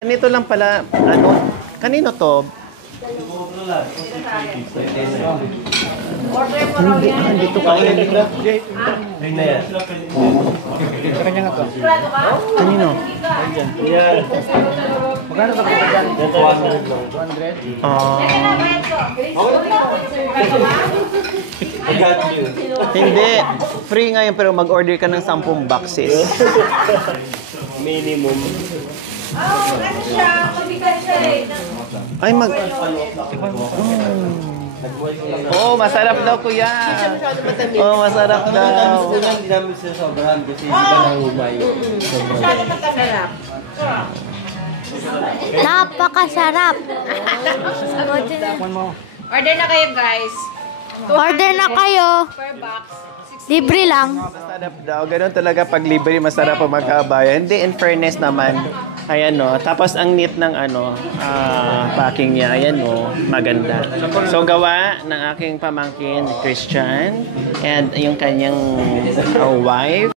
Ganito lang pala, ano, kanino to? Dito ka. Kanya nga to. Kanino? Magkano ka ba dyan? 200. Hindi. Free ngayon pero mag-order ka ng 10 boxes. Minimum. Ano siya? Mabigat siya eh. Ay, Oh, masarap daw, kuya. Oh, masarap daw. Hindi namin sasobrahan kasi iba na humay. Masyado magkasarap. Napakasarap. Order na kayo guys. Order na kayo. Per box. Libre lang. Masarap daw. Ganun talaga pag libre, masarap ang magkabayan. Hindi, in fairness naman. Ayan no. Tapos ang neat ng packing niya. Ayan no. Maganda. So gawa ng aking pamangkin, Christian. And yung kanyang wife.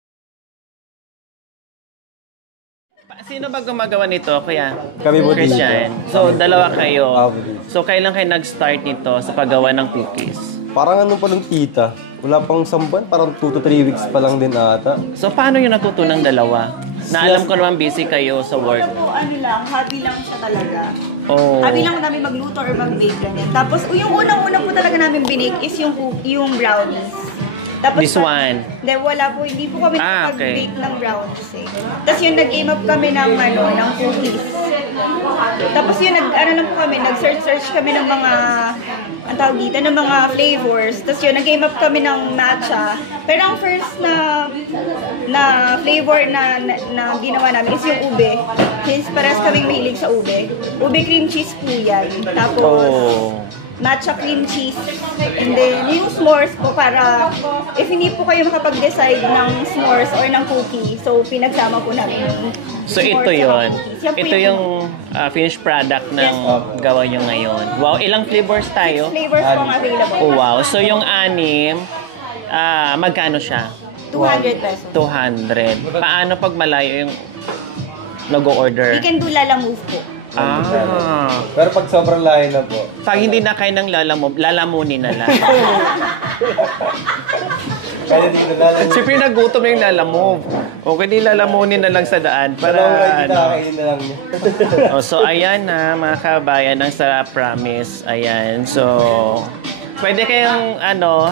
Sino ba gumagawa nito, kuya? Kami po Christian. So dalawa kayo. So kailan kayo nag-start nito sa paggawa ng cookies? Parang ano pa ng tita. Wala pang samban, parang 2 to 3 weeks pa lang din ata. So paano yung natuto ng dalawa? Na alam ko naman busy kayo sa work. Po, ano lang, hobby lang siya talaga. Oh. Hobby lang namin magluto or mag-bake ganyan. Tapos yung unang-unang po talaga namin binake is yung brownies. Tapos, This one? Hindi, wala po. Hindi po kami Okay. nakapag-bake ng brownies eh. Tapos yung nag-game up kami ng, ng cookies. Tapos yung lang po kami, nag-search kami ng mga, ang tawag dito, ng mga flavors. Tapos yun, nag-game up kami ng matcha. Pero ang first na flavor na ginawa namin is yung ube. Since parehas kaming mahilig sa ube. Ube cream cheese po yan. Tapos, matcha cream cheese. And then, yung s'mores po para if hindi po kayo makapag-decide ng s'mores or ng cookie, so pinagsama po namin yung So ito yon. Ito yung finished product ng gawa nyo ngayon. Wow, ilang flavors tayo? Flavors po ang available. Oh, wow. So yung 6, magkano siya? 200 pesos. 200. Paano pag malayo yung nag-o-order? We can do Lala Move po. Pero pag sobrang layo na po. Pag hindi na kayo ng lalamunin na lang. Kaya din nalalang. Siyempre nagutom na yung lalamove. Okay, di lalamunin na lang sa daan. Para Kakainin na lang niya. So ayan na mga kabayan, ang sarap, promise. Ayan. So pwede kayong ano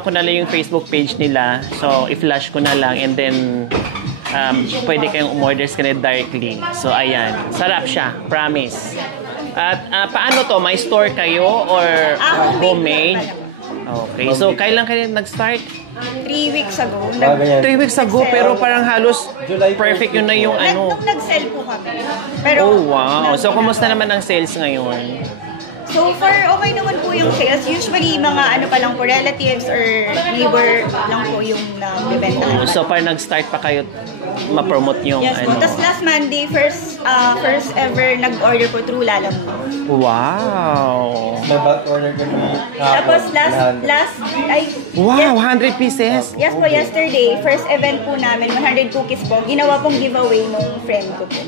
ko na lang yung Facebook page nila. So i-flash ko na lang and then pwede kayong umorders ka na directly. So ayan, sarap siya, promise. At paano to? May store kayo or homemade? Okay, so kailan kayo nag-start? 3 weeks ago. 3 weeks ago, pero parang halos perfect yun na yung ano. Nag-sell po kami. Pero, Oh, wow. So, kumusta naman ang sales ngayon? So far, okay naman po yung sales. Usually, mga ano pa lang po, relatives or neighbor lang po yung nabibenta. So, parang nag-start pa kayo ma-promote yung Yes po. ano? Tapos last Monday, first ever nag-order po through Lala Move. Wow! May back order kami. Tapos last, Wow! 100 pieces? yes po, yesterday, first event po namin, 100 cookies po. Ginawa pong giveaway nung friend ko po.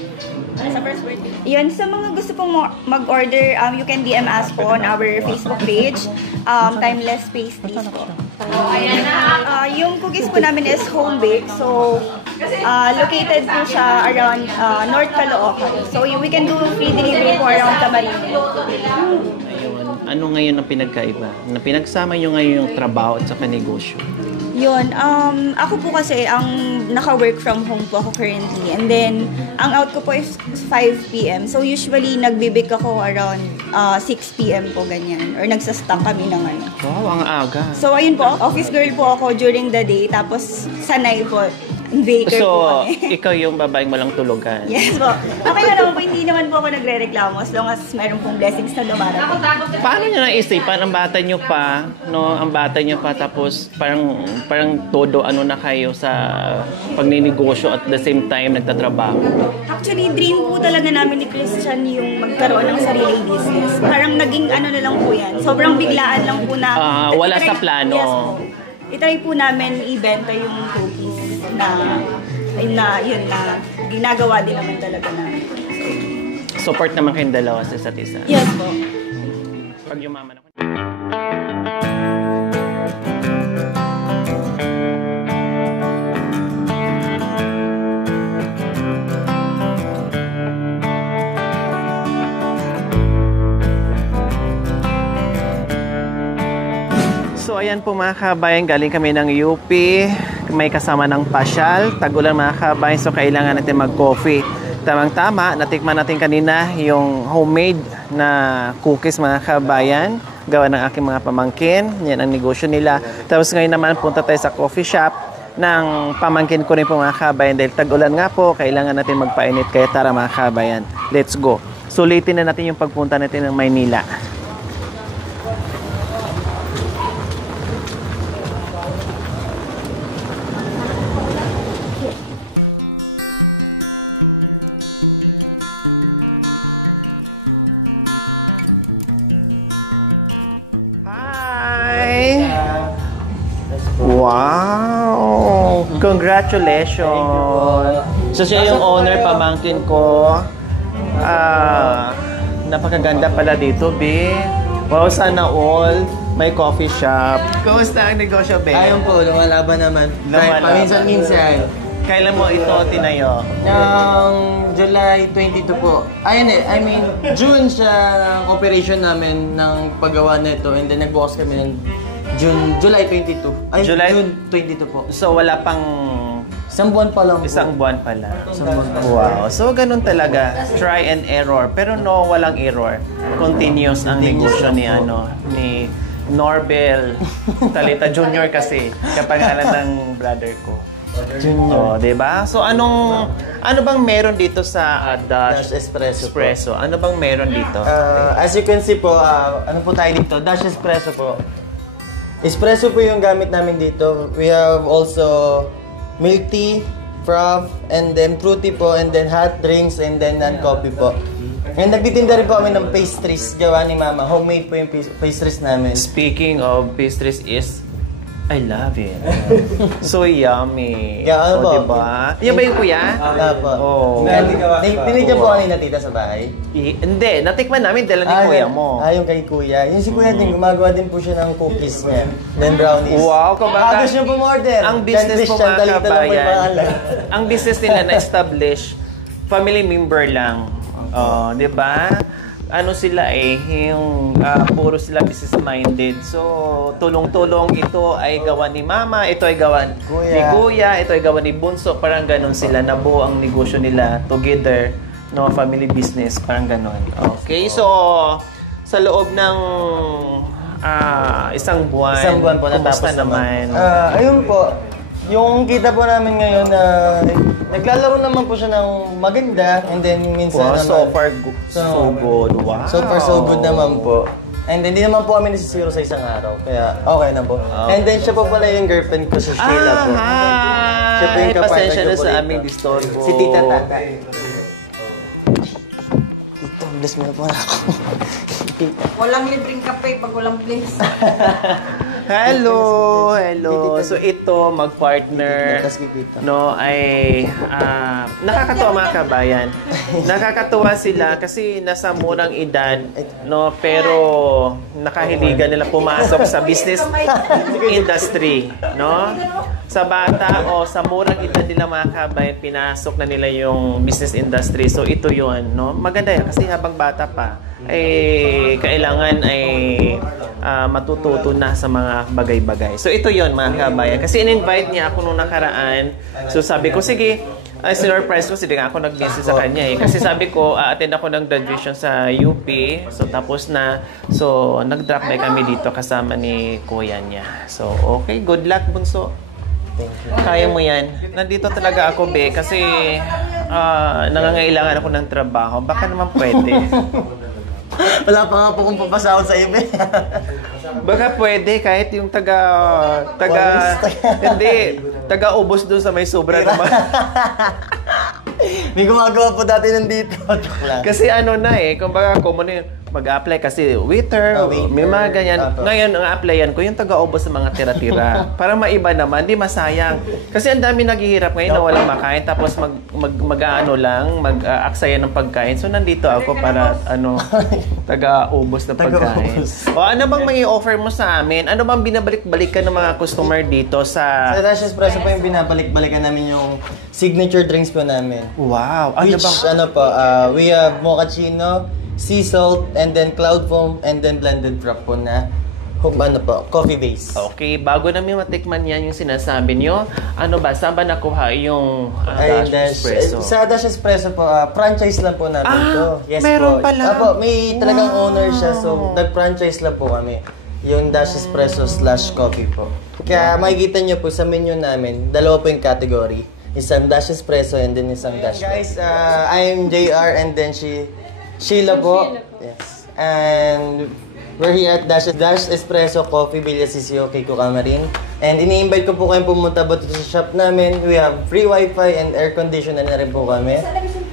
Sa first birthday. Yun, sa mga gusto pong mag-order, you can DM us po on our Facebook page, Timeless Pastries po. Yung cookies po namin is home bake, so located po siya around North Caloocan. So we can do free delivery po around Camarines. Ayun. Ano ngayon ang pinagkaiba? Na pinagsama nyo ngayon yung trabaho at saka negosyo? Yun, ako po kasi, ang naka-work from home po ako currently. And then, ang out ko po is 5 p.m. So, usually, nagbe-bake ako around 6 p.m. po, ganyan. Or nagsastock kami ng ano. Wow, ang aga. So, ayun po, office girl po ako during the day. Tapos, sanay po, baker So, po kami. ikaw yung babaeng walang tulugan. Yes po. Okay na naman po, hindi naman po ako nagre-reklamo as long as meron pong blessings na dumarating. Paano nyo naisipan? Ang bata nyo pa, no? Ang bata nyo pa, tapos parang todo ano na kayo sa pagninegosyo at the same time nagtatrabaho. Actually, dream po talaga namin ni Christian yung magkaroon ng sariling business. Parang naging ano na lang po yan. Sobrang biglaan lang po na... Wala sa plano. Yes po. itry po namin ibenta yung cookies na ginagawa din naman talaga namin. Support naman kayong dalawa sa isa't isa. Yes po. Pag yumaman ako. So ayan po mga kabayan, galing kami ng UP, may kasama ng pasyal, tag-ulan mga kabayan, so kailangan natin mag-coffee. Tamang-tama, natikman natin kanina yung homemade na cookies mga kabayan, gawa ng aking mga pamangkin, yan ang negosyo nila. Tapos ngayon naman punta tayo sa coffee shop ng pamangkin ko rin po mga kabayan, dahil tag-ulan nga po, kailangan natin magpainit, kaya tara mga kabayan, let's go. Sulitin na natin yung pagpunta natin ng Maynila. Wow! Congratulations! So siya yung owner, pamangkin ko. Napakaganda pala dito, be. Wow, sana all. May coffee shop. Kumusta ang negosyo, be? Ayun po, lumalaban naman. Lumalaban. Paminsan-minsan. Kailan mo ito tinayo? Ng July 22 po. Ayun I mean, June siya ng operation namin ng paggawa nito, and then nagbukas kami ng July 22. Ay, June 22 po. So wala pang Isang buwan pa lang po. isang buwan pala. Wow. So ganun talaga. Try and error. Pero no, walang error. Continuous ang negosyo ni ni Norbel Talita Jr. kasi kapangalan ng brother ko. Oh, 'di ba? So ano bang meron dito sa Dash Espresso? Ano bang meron dito? As you can see po, ano po tayo dito? Dash Espresso po. Espresso po yung gamit namin dito. We have also milk tea, froth, and then fruity po, and then hot drinks, and then non-coffee po. And nagtitinda rin po kami ng pastries, gawa ni Mama. Homemade po yung pastries namin. Speaking of pastries is I love it. So yummy. Yeah, ano po? Diba? Yan ba yung kuya? Po. Oh. Pinigyan po kanina tita sa bahay. Hindi, natikman namin dala ni kuya mo. Yung kay kuya. Yung si kuya din, gumagawa din po siya ng cookies niya. Then brownies. Wow, kumbaga. Gusto niyo po order. Ang business po mga kabayan. Ang business nila na-establish, family member lang. Oh, di ba? Ano sila yung puro sila business-minded. So, tulong-tulong ito ay gawa ni Mama, ito ay gawa ni Kuya, ito ay gawa ni Bunso. Parang ganun sila. Nabuo ang negosyo nila together. No, family business. Parang ganun. Okay, so sa loob ng isang buwan po natapos naman. Ayun po. Yung kita po namin ngayon na naglalaro naman po siya ng maganda, and then minsan wow, naman, so far so good. Wow. So far so good naman po. And then hindi naman po kami nasisiro sa isang araw. Kaya okay na po. And then siya po pala yung girlfriend ko si Sheila po. Siya po yung pasensya na kapartner ko sa po aming dito. disturbo. Si Tita Tata. Tito, bless mo na po ako. Walang libreng kape pag walang bliss. Hello. So ito mag-partner no ay nakakatuwa mga kabayan. Nakakatuwa sila kasi nasa murang edad no, pero nakahiligan nila pumasok sa business industry, no? Sa bata o sa murang edad nila mga kabayan, pinasok na nila yung business industry. So ito 'yon, no? Maganda yan kasi habang bata pa kailangan matututo na sa mga bagay-bagay. So ito yon mga kabayan. Kasi in-invite niya ako nung nakaraan. So sabi ko, sige, sinurprise ko, sige ako nag-message sa kanya Kasi sabi ko, attend ako ng graduation sa UP. So tapos na, so nag-drop by kami dito kasama ni kuya niya. So okay, good luck Bunso. Kaya mo yan. Nandito talaga ako, be, kasi nangangailangan ako ng trabaho. Baka naman pwede. Wala pa nga po kung papasahod sa iba. Baka pwede kahit yung taga-ubos dun sa may sobra naman. May gumagawa po dati nandito. Kasi ano na kumbaga common yun, mag-apply kasi waiter, Waiter. may mga ganyan. Apo. Ngayon, ang applyan ko, yung taga-ubos ng mga tira-tira. Para maiba naman, di masayang. Kasi ang dami naghihirap ngayon na walang makain, tapos mag-aksaya ng pagkain. So, nandito ako para, taga-ubos na pagkain. O, ano bang may offer mo sa amin? Ano bang binabalik-balikan ng mga customer dito sa... Sa Dash Espresso po yung binabalik-balikan namin yung signature drinks po namin. Wow! Ano Which, bang... we have mochaccino, sea salt, and then cloud foam, and then blended frap po na coffee base. Okay, bago namin matikman yan yung sinasabi nyo, saan ba nakuha yung Dash Espresso? Sa Dash Espresso po, franchise lang po namin to. Yes meron po. pala. Apo, may talagang owner siya, so nag-franchise lang po kami. Yung Dash Espresso / coffee po. Kaya makikita nyo po sa menu namin, dalawa po yung category. Isang Dash Espresso and then isang Dash. Guys, I'm JR and then Sheila po. Yes. And we're here at Dash Espresso Coffee, Villa Sisio, Keiko Camarin. And ini-invite ko po kayong pumunta dito sa shop namin. We have free wifi and air conditioner na rin po kami.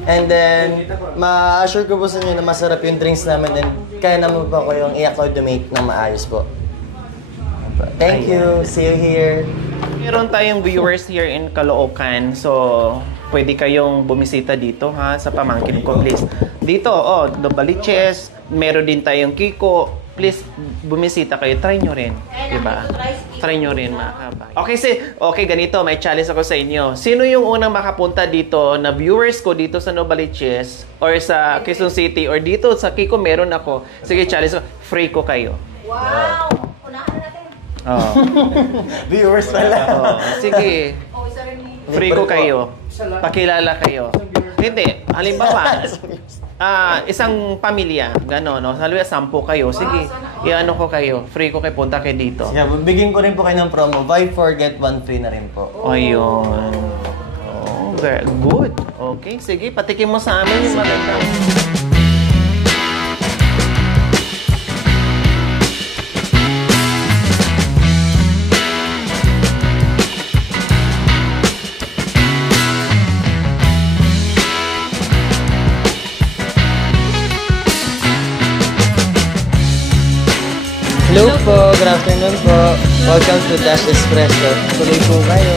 And then, ma-assure ko po sa inyo na masarap yung drinks namin and kaya naman po ko yung i-accommodate na maayos po. Thank you. See you here. Meron tayong viewers here in Caloocan. So, pwede kayong bumisita dito sa pamangkin ko, please. Dito, Novaliches, meron din tayong Kiko. Please, bumisita kayo. Try nyo rin. Diba? Try nyo rin, mga kabay. Okay, ganito. May challenge ako sa inyo. Sino yung unang makapunta dito na viewers ko dito sa Novaliches or sa Quezon City or dito sa Kiko meron ako. Sige, challenge ko. Free ko kayo. Wow! Unahan na natin. Viewers pala. Sige. Free ko kayo. Pakilala kayo. Hindi. Halimbawa, isang pamilya. Gano'n, no? Halimbawa, 10 kayo. Sige. I-ano ko kayo. Free ko kayo. Punta kayo dito. Yeah, bigyan ko rin po kayo ng promo. Buy 4, get 1 free na rin po. Ayun. Oh, very good. Okay. Sige. Patikin mo sa amin yung maganda. Hello po, good afternoon po. Welcome to Dash Espresso. Tuloy po kayo.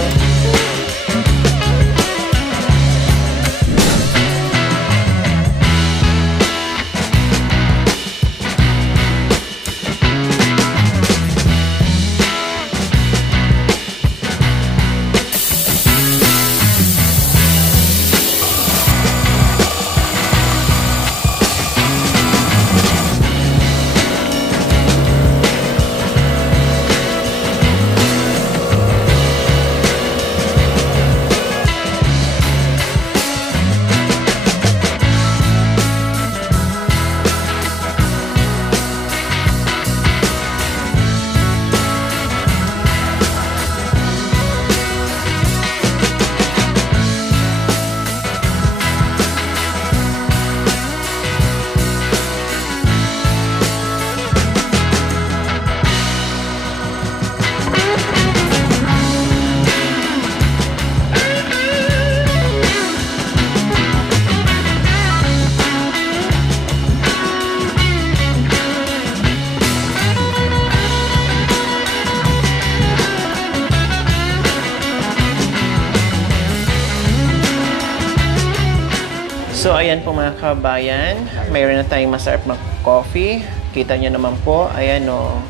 So, ayan po mga kabayan. Mayroon na tayong masarap na coffee. Kita nyo naman po. Ayan o.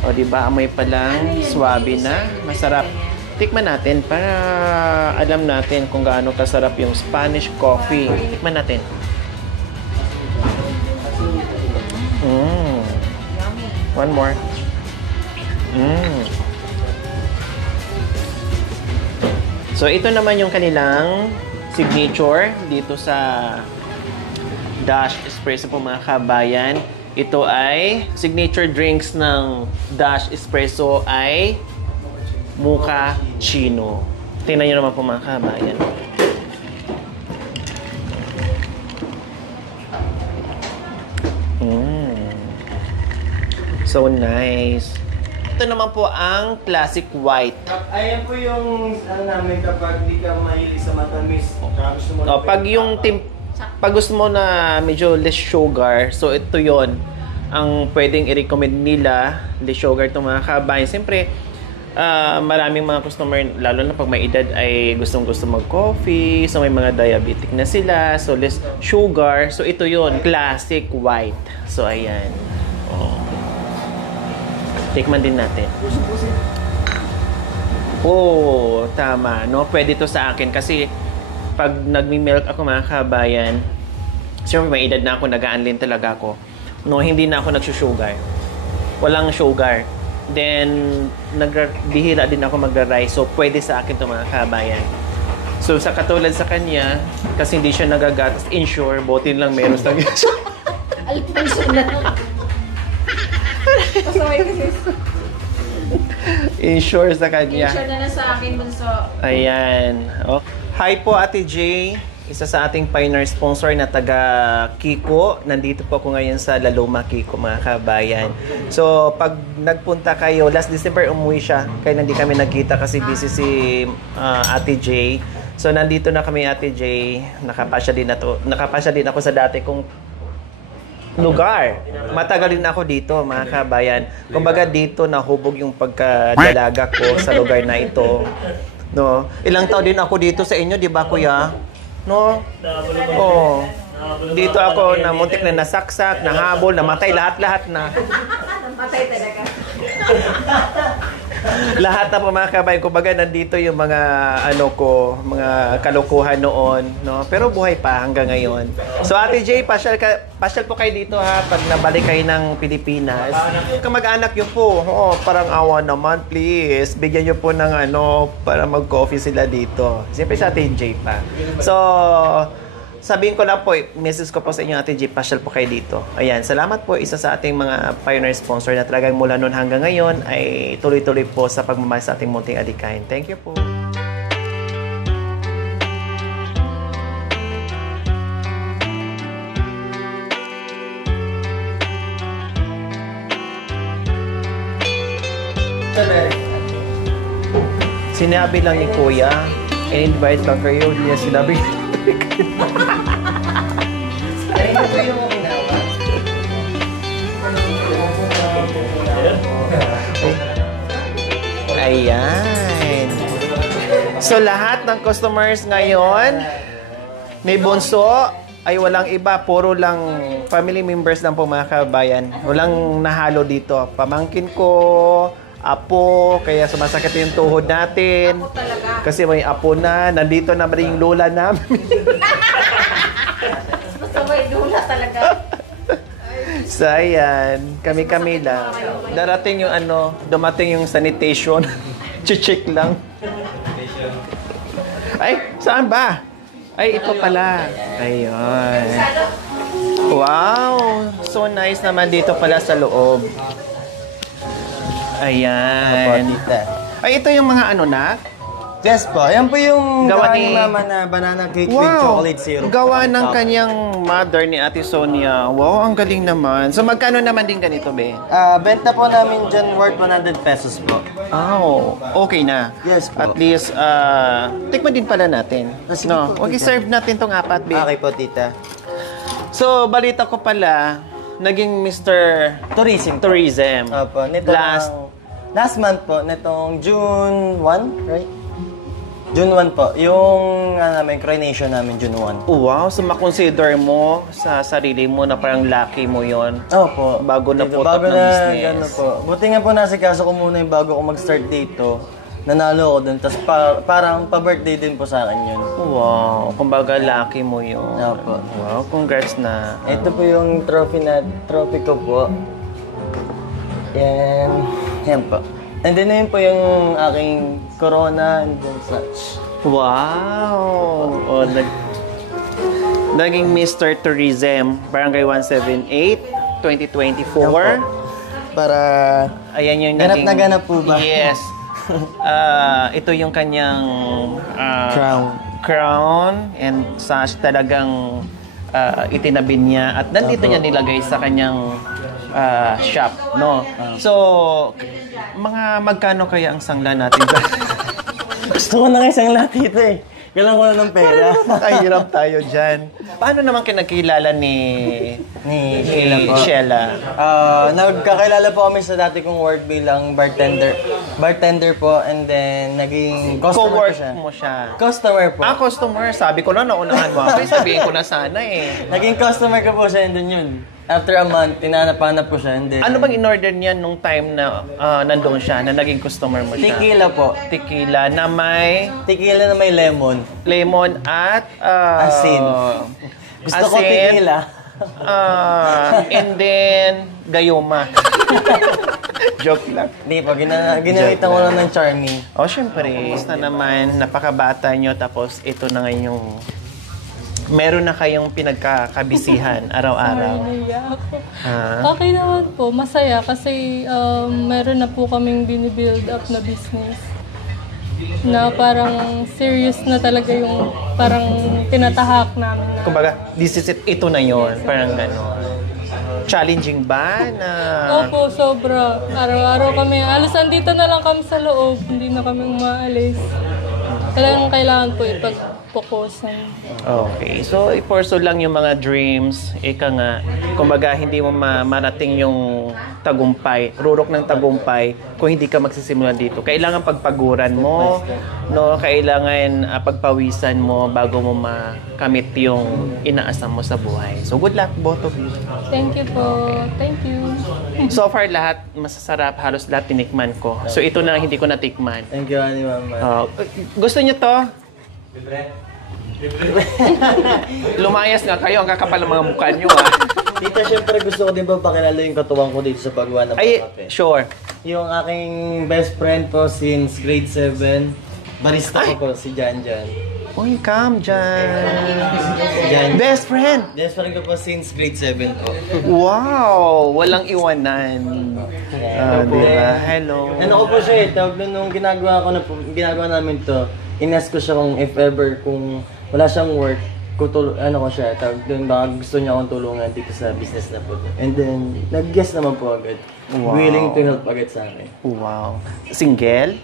O, diba? Amoy pa lang. Swabe na. Masarap. Tikman natin para alam natin kung gaano kasarap yung Spanish coffee. Tikman natin. One more. So, ito naman yung kanilang signature dito sa Dash Espresso po mga kabayan. Ito ay signature drinks ng Dash Espresso ay mochaccino. Tingnan nyo naman po mga kabayan. So nice. Ito naman po ang classic white. Ayan po yung namin kapag di ka mahilig sa matamis. Pag yung pag gusto mo na medyo less sugar, so ito yon ang pwedeng i-recommend nila, less sugar itong mga kabayan. Siyempre, maraming mga customer, lalo na pag may edad, ay gustong-gusto mag-coffee. So, may mga diabetic na sila. So, less sugar. So, ito yon classic white. So, ayan. Oh. Tikman din natin. Oh, tama. No? Pwede to sa akin kasi pag nagmi-milk ako mga kabayan, siyempre may edad na ako, nag-aanlin talaga ako. No, hindi na ako nagsusugar. Walang sugar. Then, bihira din ako magra-rice. So, pwede sa akin to mga kabayan. So, sa katulad sa kanya, kasi hindi siya nagagatas, ensure, botin lang meron sa Alfonso na. Pasaway kasi. Ensure sa kanya. Ensure na sa akin, bunso. Ayan. Oh. Hi po, Ate J. Isa sa ating pioneer sponsor na taga Kiko. Nandito po ako ngayon sa Laloma, Kiko, mga kabayan. So, pag nagpunta kayo, last December umuwi siya. Kaya hindi kami nagkita kasi busy si Ate J. So, nandito na kami, Ate J. Nakapasya din ako sa dati kong lugar. Matagal din ako dito, mga kabayan. Kumbaga dito nahubog yung pagkadalaga ko sa lugar na ito. No? Ilang taon din ako dito sa inyo, di ba, kuya? No? Oh. Dito ako na muntik na nasaksak, nahabol, namatay, lahat-lahat na. Namatay talaga. Lahat na po mga kabayan, kumbaga nandito yung mga mga kalokohan noon, no? Pero buhay pa hanggang ngayon. So Ate J, pasyal po kayo dito ha pag nabalik kayo ng Pilipinas. Kamag-anak niyo po, parang awa naman, please. Bigyan niyo po ng para mag-coffee sila dito. Siyempre sa Ate J pa. So, sabihin ko lang po, message ko po sa inyo, Ate J, pasyal po kayo dito. Ayan, salamat po, isa sa ating mga pioneer sponsor na talagang mula noon hanggang ngayon ay tuloy-tuloy po sa pagmamahal sa ating munting adikain. Thank you po. Sinabi lang ni Kuya, in-invite lang kayo, hindi niya sinabi. Ayan. So, lahat ng customers ngayon, may bunso, ay walang iba, puro lang family members lang po mga kabayan. Walang nahalo dito. Pamangkin ko, apo, kaya sumasakit yung tuhod natin. Kasi may apo na, nandito na rin yung lola namin. Pasaway dula talaga. So, ayan, kami-kami lang. Darating yung dumating yung sanitation. Check lang. Ay, saan ba? Ay, ito pala. Ayun. Wow, so nice naman dito pala sa loob. Ayan. Ay, ito yung mga na? Yes po. Yan po yung Gawa gawa ni ni Mama na banana cake with wow, chocolate syrup. gawa ng kanyang mother ni Ate Sonia. Wow, ang galing naman. So, magkano naman din ganito, be? Benta po namin dyan worth 100 pesos po. Oh, okay na. Yes po. At least, tikman din pala natin. Sige No? po, Okay, tita. serve natin tong apat, be. Okay po, tita. So, balita ko pala, naging Mr. Tourism. Opo. Last month po, nitong June 1, right? June 1 po. Yung coronation namin, June 1. Oh, wow, so makonsider mo sa sarili mo na parang lucky mo yon. Opo. Bago na Dito, put up ng business. Gano po. Buti nga po nasikaso ko muna yung bago ko mag-start dito. Nanalo ko dun. Tapos parang pa-birthday din po sa akin yun. Wow, kumbaga lucky mo yun. Opo. Wow, congrats na. Ito po yung trophy ko po. Yan po. And then yun po yung aking corona and then such. Wow! O, naging Mr. Tourism, Barangay 178, 2024. Para Ayan yung ganap naging... na ganap po ba? Yes. Ito yung kanyang... crown and sash talagang itinabi niya at nandito niya nilagay sa kanyang shop, no? So, magkano kaya ang sangla natin? Gusto ko na nga isang lahat ito eh. Kailangan ko na ng pera. Nakahirap tayo dyan. Paano naman kinakilala ni Sheila po. Sheila? Nagkakilala po kami sa dati kong work bilang bartender. Bartender po, and then naging customer Co-work ko siya. mo siya. Customer po. Customer. Sabi ko na, naunahan mo ako. Sabihin ko na sana eh. Naging customer ko po siya, and then yun. After a month, tinanap-hanap ko siya, and then... Ano bang in-order niya nung time na nandun siya, na naging customer mo siya? Tequila po. Tequila na may Tequila na may lemon. lemon at... Asin. Gusto ko tequila. And then, gayuma. Joke lang. Hindi po, ginamitan ko lang ng charming. O, syempre, basta naman, napakabata nyo, tapos ito na ngayon yung... Meron na kayong pinagkakabisihan araw-araw. Naiya ako. Ha? Okay naman po, masaya kasi meron na po kaming binibuild up na business na parang serious na talaga yung parang tinatahak namin na. Kumbaga, this is it, ito na yon, parang gano'n. Challenging ba na... Opo, sobra. Araw-araw kami, alas andito na lang kami sa loob, hindi na kami umaalis. Talagang kailangan po ipag-focusan. Okay. So, i-pursue lang yung mga dreams. Ika nga, kumbaga, hindi mo marating yung tagumpay, rurok ng tagumpay kung hindi ka magsisimula dito. Kailangan pagpaguran mo, no? Kailangan pagpawisan mo bago mo makamit yung inaasam mo sa buhay. So, good luck, both of you. Thank you po. Thank you. So far, lahat masasarap. Halos lahat tinikman ko. So, ito na lang hindi ko natikman. Thank you, Ani Mama. Gusto niyo to? Lumayas nga kayo, ang kakapal ng mga mukha niyo, ha? Tita, syempre gusto ko din ba pakilala yung katuwang ko dito sa paggawa ng Ay, kape. sure. Yung aking best friend po since grade 7. Barista ko po, si Janjan. Uy, come dyan. Jan. Best friend. Best friend ko po since grade 7 po. Wow! Walang iwanan. Diba? Hello. Ano ko po siya eh, tawag nung ginagawa namin to, inas ko siya kung if ever, kung wala siyang work, ano ko siya, tawag doon, baka gusto niya akong tulungan dito sa business na po. And then, nag-guess naman po agad. Wow. Willing to help agad sa akin. Wow. Single?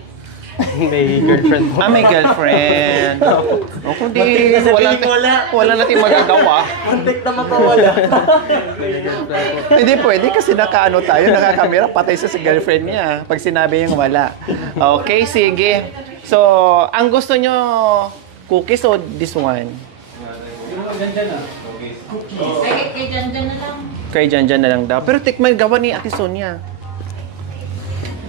May girlfriend po. May girlfriend. O kundi, Muntik na sabihin wala natin magagawa. Muntik na mapawala. Hindi pwede kasi nakaano tayo, nakakamera, patay sa girlfriend niya pag sinabi niyang wala. Okay, sige. So, ang gusto nyo, cookies o this one? Kay Janjan na lang. Kay Janjan na lang daw. Pero tikman gawa ni Ate Sonia.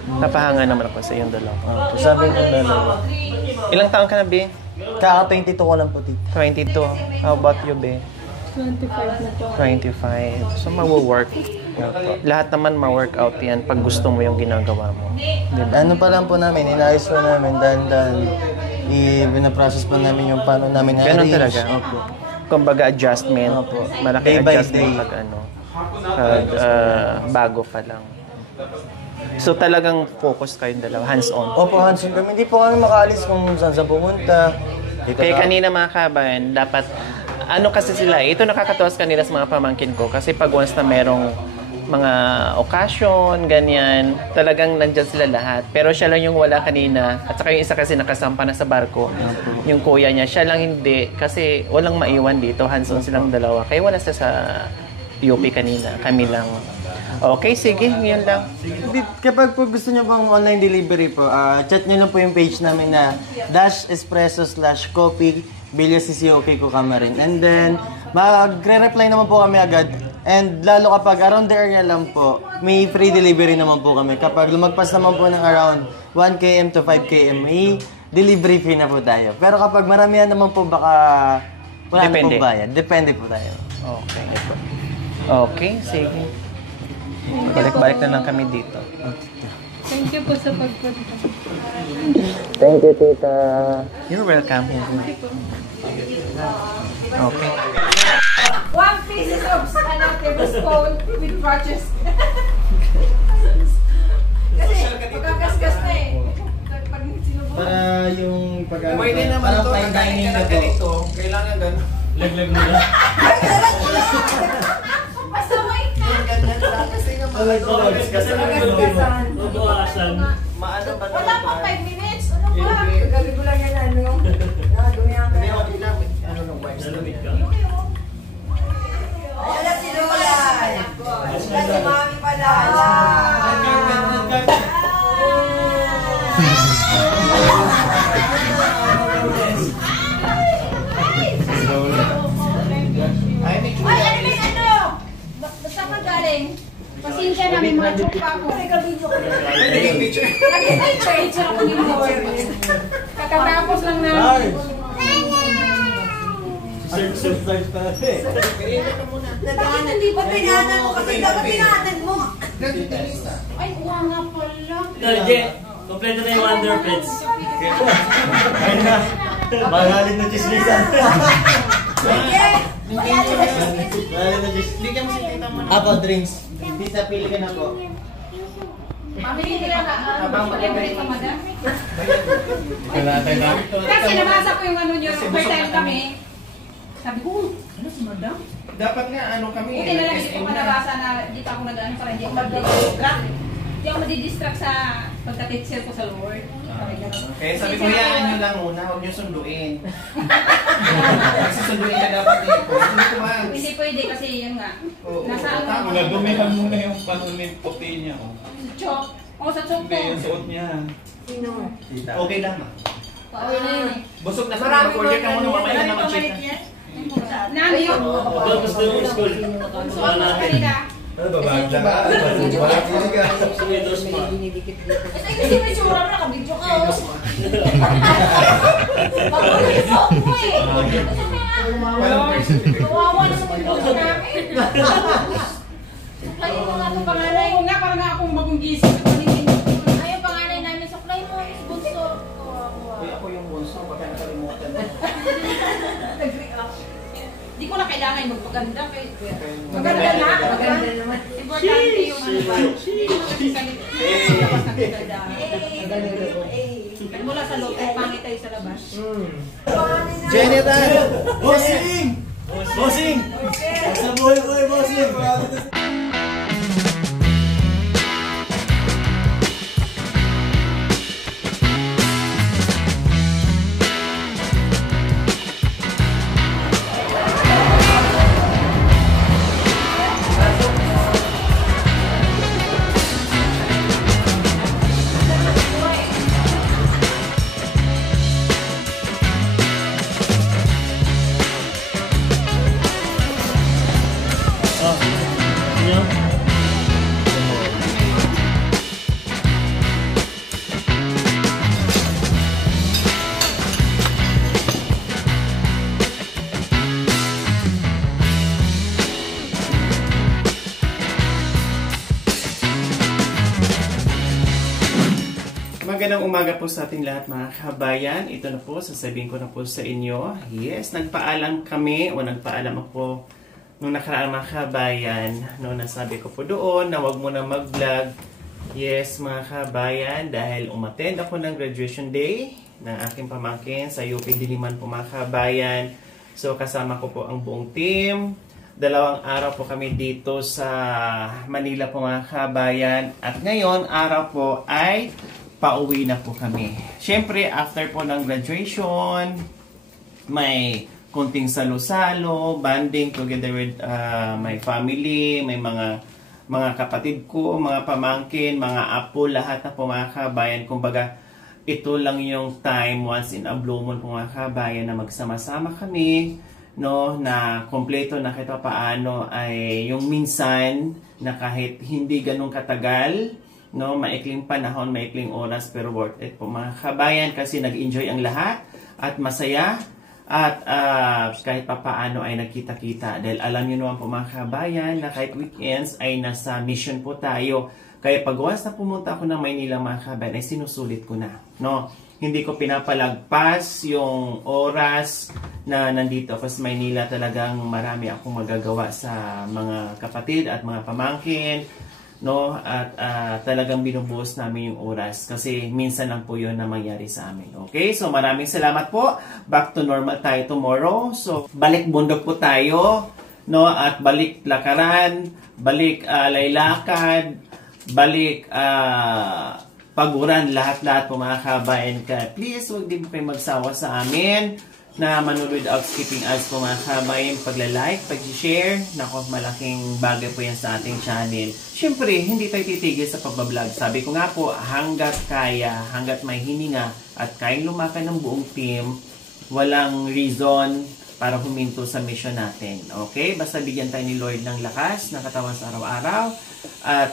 Napahanga naman ako sa iyong dalawa. Sabi ko dalawa. Ilang taon ka na, Be? Kaka-22 ko lang po, tito. 22. How about you, Be? 25 na po. 25. So, mag-work. Lahat naman ma-workout yan pag gusto mo yung ginagawa mo. Diba? Ano pa lang po namin, inaayos po namin, dahan-dahan. Binaprocess po namin yung paano namin Ganun na-arrange. talaga. Opo. Kumbaga adjustment. Opo. Malaki Day by adjustment day. pag ano. Bago pa lang. So talagang focus kayong dalawa, hands-on. Opo, Hanson kami. Hindi po kami makaalis kung saan sa pumunta. Dito Kaya na- kanina mga kabayan, dapat, ano kasi sila, ito nakakatawa sa kanila sa mga pamangkin ko kasi pag once na merong mga occasion, ganyan, talagang nandyan sila lahat. Pero siya lang yung wala kanina at saka yung isa kasi nakasampa na sa barko, yung kuya niya, siya lang hindi kasi walang maiwan dito, hands-on silang dalawa. Kaya wala siya sa UP kanina, kami lang. Okay, sige, yun lang. Kapag po gusto nyo pang online delivery po, chat nyo lang po yung page namin na @espresso/coffee Bilya CCOK ko Kamarin. And then, magre-reply naman po kami agad. And lalo kapag around the area lang po, may free delivery naman po kami. Kapag lumagpas naman po ng around 1 km to 5 km, may delivery fee na po tayo. Pero kapag maramihan naman po, baka wala na Depende. po bayad. Depende po tayo. Okay. Okay, sige. Balik-balik na lang kami dito. Thank you po sa pagpunta. Thank you, tita. You're welcome. Okay. 1 pieces of tablespoon with crutches. Kasi magkagasgas na eh. Pag sinubukan. Para yung pag-ano, parang fine dining na po. Kailangan ganun. Laglag mo na. Pasaway ka. Kasi Magasgasan. Maano ba Wala pang 5 minutes. Ano ba? Gabi ko lang yan ano. Nakadumihan ka Wala si Lola. Wala si Mami pala. Ay, ano? Basta ka galing. Pasensya na, may mga chok pa ako. Nag-picture ako ni Moore. Kakatapos lang na. Bakit hindi pa tinanan mo? Kasi dapat tinanan mo. Ay, uwa nga pala. Kompleto na yung Wonder Pets. Ayun na. Magaling na chismisan. Magaling na chismisan. Bigyan mo si tita mo na. Ako, drinks. Tita, pili ka na po. Pamili nila ka. Habang Libre ka, madam. Kalate na. Kasi nabasa ko yung ano nyo. First time kami. Sabi ko, ano si madam? Dapat nga ano kami. Buti na lang hindi ko manabasa na dito ako nag-ano para hindi ako mag-distract. Hindi ako madidistract sa pagka-teacher ko sa Lord. Kaya sabi ko, hayaan nyo lang muna, huwag nyo sunduin. Kasi sunduin ka dapat dito. Hindi pwede kasi yan nga. Nasa ano. Dumihan muna yung panunin puti niya. Chok. O sa chok ko. Yung suot niya. Sino? Okay lang ma. Pauwi na yun eh. Busog na sa mga order ka muna, mamaya ka na mag-check. Nano yun? Gusto yung school. Suot mo sa kanila. Ano ba? Bagla ka? Wala pili ka. Sumidos pa. Ito kasi may tsura mo, nakabidyo ka o. Bako na yung suot mo eh. Kawawa na sa mga namin. Suklay mo nga itong panganay. Oo nga, parang nga akong bagong gising. Ay, yung panganay namin, suklay mo, bunso. Ako yung bunso, baka nakalimutan. Di ko na kailangan magpaganda. Maganda na, maganda naman. Importante yung ano ba? Hindi mo nagsasalita. Labas na kaganda. Mula sa loob, pangit tayo sa labas. General! Bossing! Bossing! Sa buhay, bossing! Magandang umaga po sa ating lahat mga kabayan. Ito na po, sasabihin ko na po sa inyo. Yes, nagpaalam kami o nagpaalam ako nung nakaraan mga kabayan. No, nasabi ko po doon na wag mo na mag-vlog. Yes mga kabayan, dahil umattend ako ng graduation day ng aking pamangkin sa UP Diliman po mga kabayan. So kasama ko po ang buong team. 2 araw po kami dito sa Manila po mga kabayan. At ngayon, araw po ay pauwi na po kami. Siyempre, after po ng graduation, may kunting salo-salo, banding together with my family, may mga kapatid ko, mga pamangkin, mga apo, lahat na po mga kabayan. Kumbaga, ito lang yung time once in a blue moon po mga kabayan na magsama-sama kami, no, na kompleto na kahit paano ay yung minsan na kahit hindi ganun katagal, no, maikling panahon, maikling oras, pero worth it po mga kabayan kasi nag-enjoy ang lahat at masaya at kahit papaano ay nagkita-kita dahil alam niyo naman po mga kabayan na kahit weekends ay nasa mission po tayo. Kaya pag once na pumunta ako ng Maynila mga kabayan ay sinusulit ko na, no, hindi ko pinapalagpas yung oras na nandito ako sa Maynila. Talagang marami akong magagawa sa mga kapatid at mga pamangkin, no, at talagang binubuhos namin yung oras kasi minsan lang po yun na mangyari sa amin. Okay, so maraming salamat po. Back to normal tayo tomorrow. So balik bundok po tayo, no, at balik lakaran, balik laylakad, balik paguran, lahat-lahat po mga kabayan. Please, huwag din po kayo magsawa sa amin. na manood without skipping ads po mga kabayan. Pagla-like, pag-share, nako, malaking bagay po yan sa ating channel. Siyempre, hindi tayo titigil sa pagbablog. Sabi ko nga po, hanggat kaya, hanggat may hininga at kayang lumakan ng buong team, walang reason para huminto sa mission natin. Okay? Basta bigyan tayo ni Lord ng lakas, ng katawan sa araw-araw, at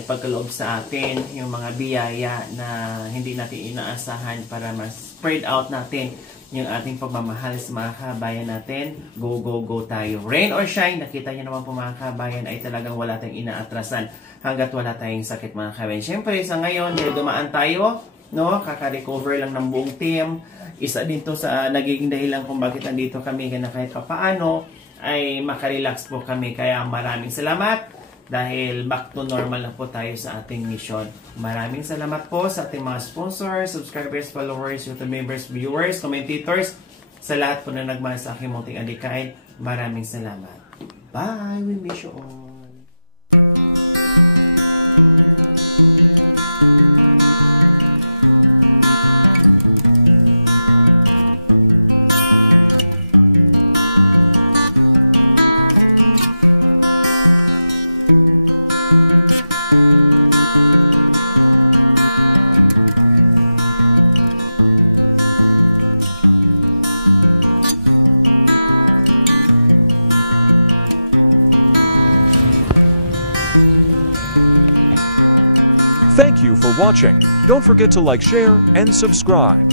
ipagkaloob sa atin yung mga biyaya na hindi natin inaasahan para mas spread out natin yung ating pagmamahal sa mga kabayan natin. Go, go, go tayo. Rain or shine, nakita niyo naman po mga kabayan ay talagang wala tayong inaatrasan hanggat wala tayong sakit mga kabayan. Siyempre, sa ngayon, dahil dumaan tayo, no, kaka-recover lang ng buong team. Isa din to sa nagiging dahilan kung bakit nandito kami na kahit paano ay makarelax po kami. Kaya maraming salamat dahil back to normal na po tayo sa ating mission. Maraming salamat po sa ating mga sponsors, subscribers, followers, YouTube members, viewers, commentators, sa lahat po na nagmahal sa aking munting adikain. Maraming salamat. Bye! We miss you all. Thank you for watching. Don't forget to like, share, and subscribe.